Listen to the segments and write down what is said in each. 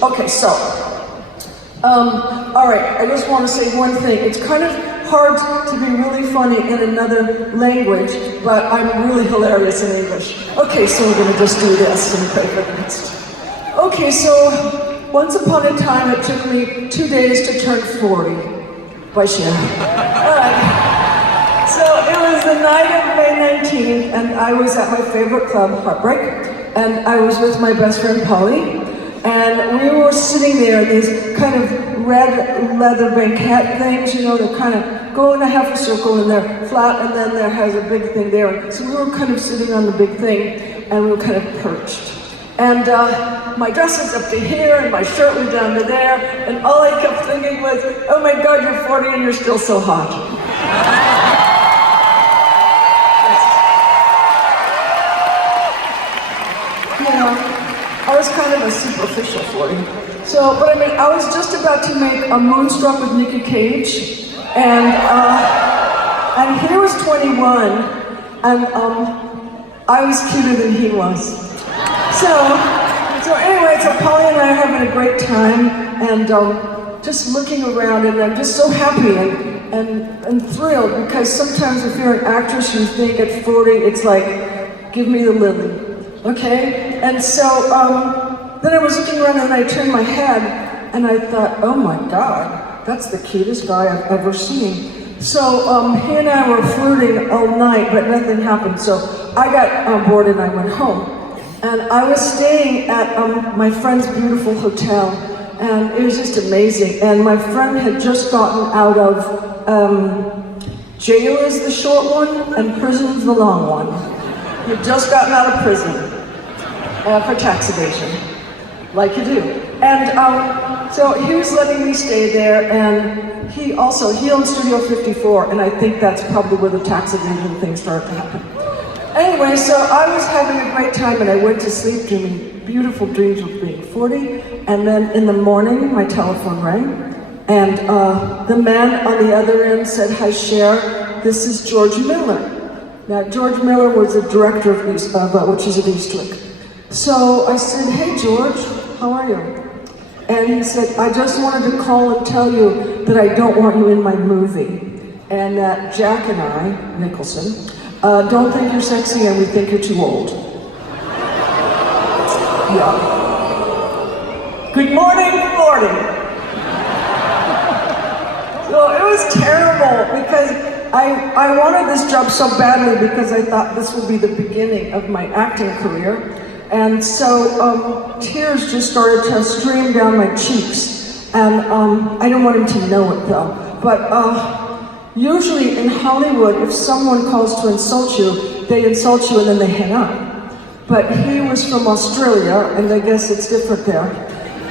Okay, so, all right, I just want to say one thing. It's kind of hard to be really funny in another language, but I'm really hilarious in English. Okay, so we're going to just do this and pray for the next. Okay, so once upon a time, it took me 2 days to turn 40 by CHER. All right. So it was the night of May 19th, and I was at my favorite club, Heartbreak, and I was with my best friend, Polly. And we were sitting there in these kind of red leather banquette things, you know, that kind of go in a half a circle and they're flat and then there has a big thing there. So we were kind of sitting on the big thing and we were kind of perched. And my dress was up to here and my shirt was down to there. And all I kept thinking was, oh my God, you're 40 and you're still so hot. You know, I was kind of a superficial 40. So, but I mean, I was just about to make a Moonstruck with Nicky Cage, and he was 21, and I was cuter than he was. So anyway, so Polly and I are having a great time, and just looking around, and I'm just so happy and thrilled, because sometimes if you're an actress, you think at 40, it's like, give me the lily. Okay, and so then I was looking around and I turned my head and I thought, oh my God, that's the cutest guy I've ever seen. So he and I were flirting all night, but nothing happened. So I got bored and I went home. And I was staying at my friend's beautiful hotel, and it was just amazing. And my friend had just gotten out of jail is the short one and prison's the long one. He'd just gotten out of prison for tax evasion, like you do. And so he was letting me stay there, and he owns Studio 54, and I think that's probably where the tax evasion thing started to happen. Anyway, so I was having a great time, and I went to sleep dreaming beautiful dreams of being 40, and then in the morning, my telephone rang, and the man on the other end said, hi, Cher, this is George Miller. Now, George Miller was the director of which is at Eastwick. So I said, hey, George, how are you? And he said, I just wanted to call and tell you that I don't want you in my movie. And that Jack and I, Nicholson, don't think you're sexy and we think you're too old. Yeah. Good morning, 40. So it was terrible because I wanted this job so badly because I thought this would be the beginning of my acting career. And so tears just started to stream down my cheeks. And I didn't want him to know it though. But usually in Hollywood, if someone calls to insult you, they insult you and then they hang up. But he was from Australia, and I guess it's different there.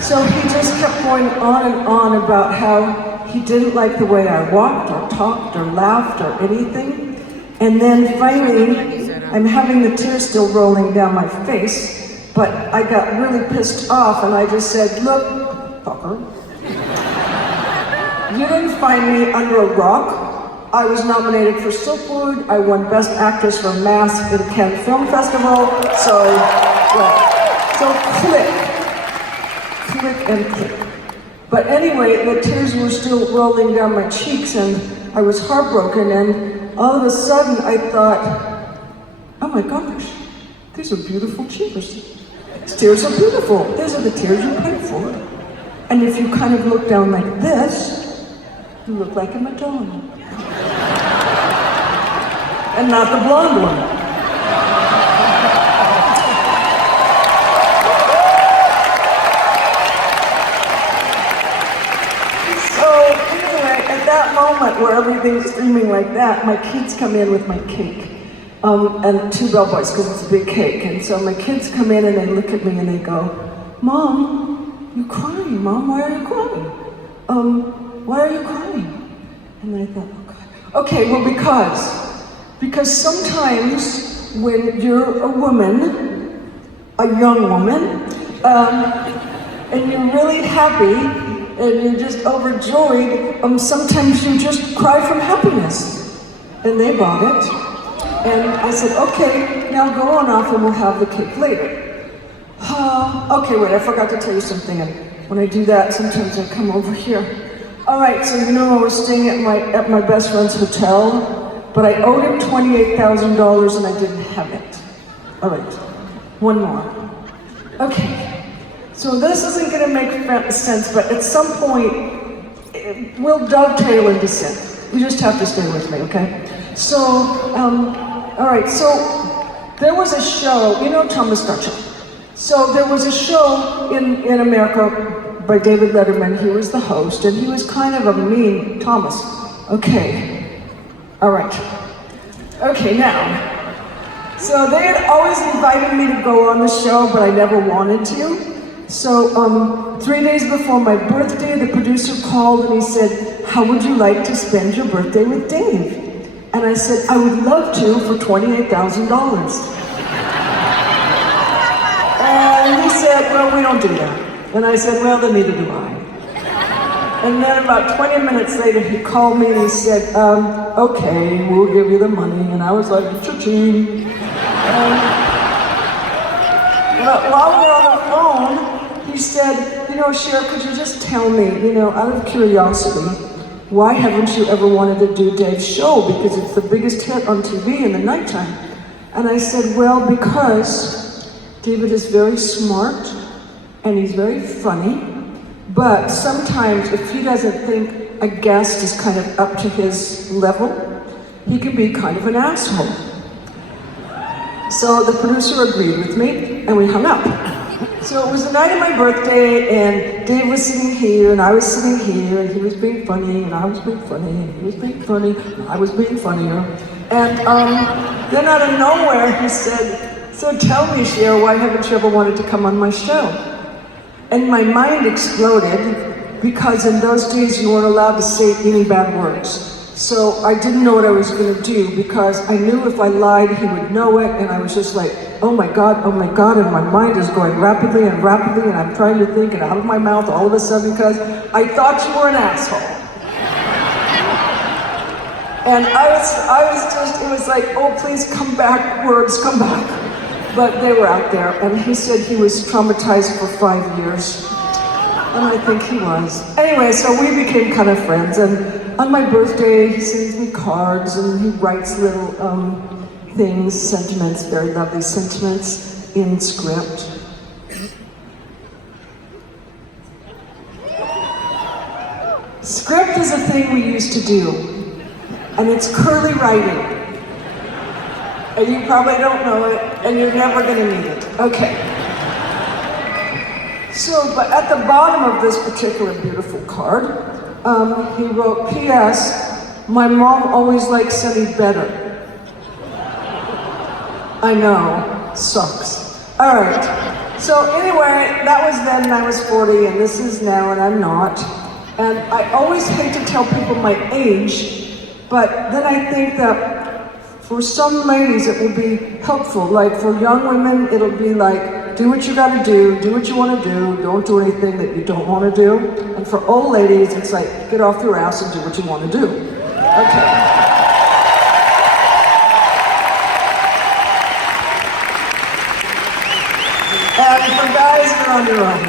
So he just kept going on about how he didn't like the way I walked or talked or laughed or anything. And then finally, I'm having the tears still rolling down my face, but I got really pissed off and I just said, look, fucker, you didn't find me under a rock. I was nominated for Silkwood. I won Best Actress for Mask at the Cannes Film Festival. So, well, so click and click. But anyway, the tears were still rolling down my cheeks and I was heartbroken, and all of a sudden I thought, oh my gosh, these are beautiful tears. These tears are beautiful. These are the tears you pay for. And if you kind of look down like this, you look like a Madonna. And not the blonde one. Moment where everything's streaming like that, my kids come in with my cake, and 2 bellboys because it's a big cake. And so my kids come in and they look at me and they go, Mom, you're crying. Mom, why are you crying? Why are you crying? And I thought, oh God. Okay, well because sometimes when you're a woman, a young woman, and you're really happy, and you're just overjoyed, sometimes you just cry from happiness. And they bought it. And I said, okay, now go on off and we'll have the cake later. Okay, wait, I forgot to tell you something. when I do that, sometimes I come over here. All right, so you know I was staying at my best friend's hotel, but I owed him $28,000 and I didn't have it. All right, one more. Okay, so this isn't gonna make sense, but at some point, we'll dovetail into synth. You just have to stay with me, okay? So, all right, so there was a show, you know Thomas Dutcher. So there was a show in America by David Letterman. He was the host, and he was kind of a mean Thomas. Okay, all right. Okay, now. So they had always invited me to go on the show, but I never wanted to. So 3 days before my birthday, the producer called and he said, "How would you like to spend your birthday with Dave?" And I said, "I would love to for $28,000. And he said, "Well, we don't do that." And I said, "Well, then neither do I." And then about 20 minutes later, he called me and he said, "Okay, we'll give you the money." And I was like, "Cha-ching." But while we were on the phone, he said, "You know, Cher, could you just tell me, out of curiosity, why haven't you ever wanted to do Dave's show? Because it's the biggest hit on TV in the nighttime." And I said, "Well, because David is very smart and he's very funny, but sometimes if he doesn't think a guest is kind of up to his level, he can be kind of an asshole." So the producer agreed with me and we hung up. So it was the night of my birthday and Dave was sitting here and I was sitting here and he was being funny and I was being funny and he was being funny and I was being funnier. And then out of nowhere he said, "So tell me, Cher, why haven't you ever wanted to come on my show?" And my mind exploded because in those days you weren't allowed to say any bad words. So I didn't know what I was going to do because I knew if I lied he would know it, and I was just like, oh my God, and my mind is going rapidly and rapidly and I'm trying to think, and out of my mouth all of a sudden because I thought you were an asshole. And it was like, oh please come back, words, come back. But they were out there, and he said he was traumatized for 5 years. And I think he was. Anyway, so we became kind of friends, and on my birthday, he sends me cards, and he writes little things, sentiments, very lovely sentiments in script. Script is a thing we used to do, and it's curly writing. And you probably don't know it, and you're never gonna need it. Okay. So, but at the bottom of this particular beautiful card, he wrote, "P.S. My mom always likes Sunny better." I know, sucks. All right. So anyway, that was then, and I was 40, and this is now, and I'm not. And I always hate to tell people my age, but then I think that for some ladies it will be helpful. Like for young women, it'll be like, do what you gotta do what you wanna do, don't do anything that you don't wanna do. And for old ladies, it's like, get off your ass and do what you wanna do. Okay. And for guys, you're on your own.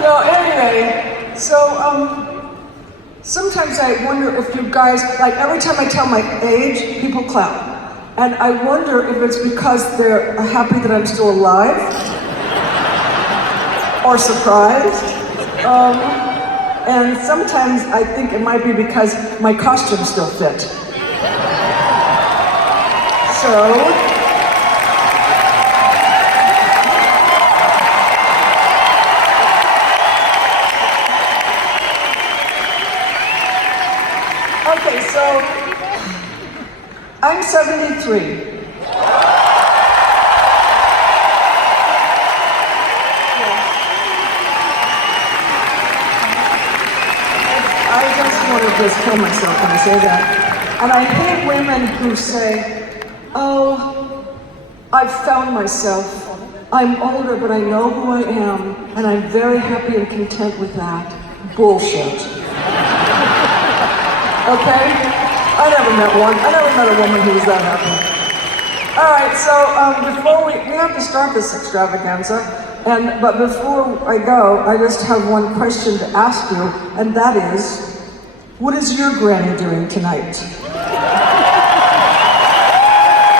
So anyway, sometimes I wonder if you guys, like every time I tell my age, people clap. And I wonder if it's because they're happy that I'm still alive, or surprised. And sometimes I think it might be because my costume still fit. So, okay, so I'm 73. I just want to just kill myself when I say that. And I hate women who say, "Oh, I've found myself. I'm older, but I know who I am, and I'm very happy and content with that." Bullshit. Okay? I never met a woman who was that happy. All right, so before we have to start this extravaganza, But before I go, I just have one question to ask you, and that is, what is your granny doing tonight?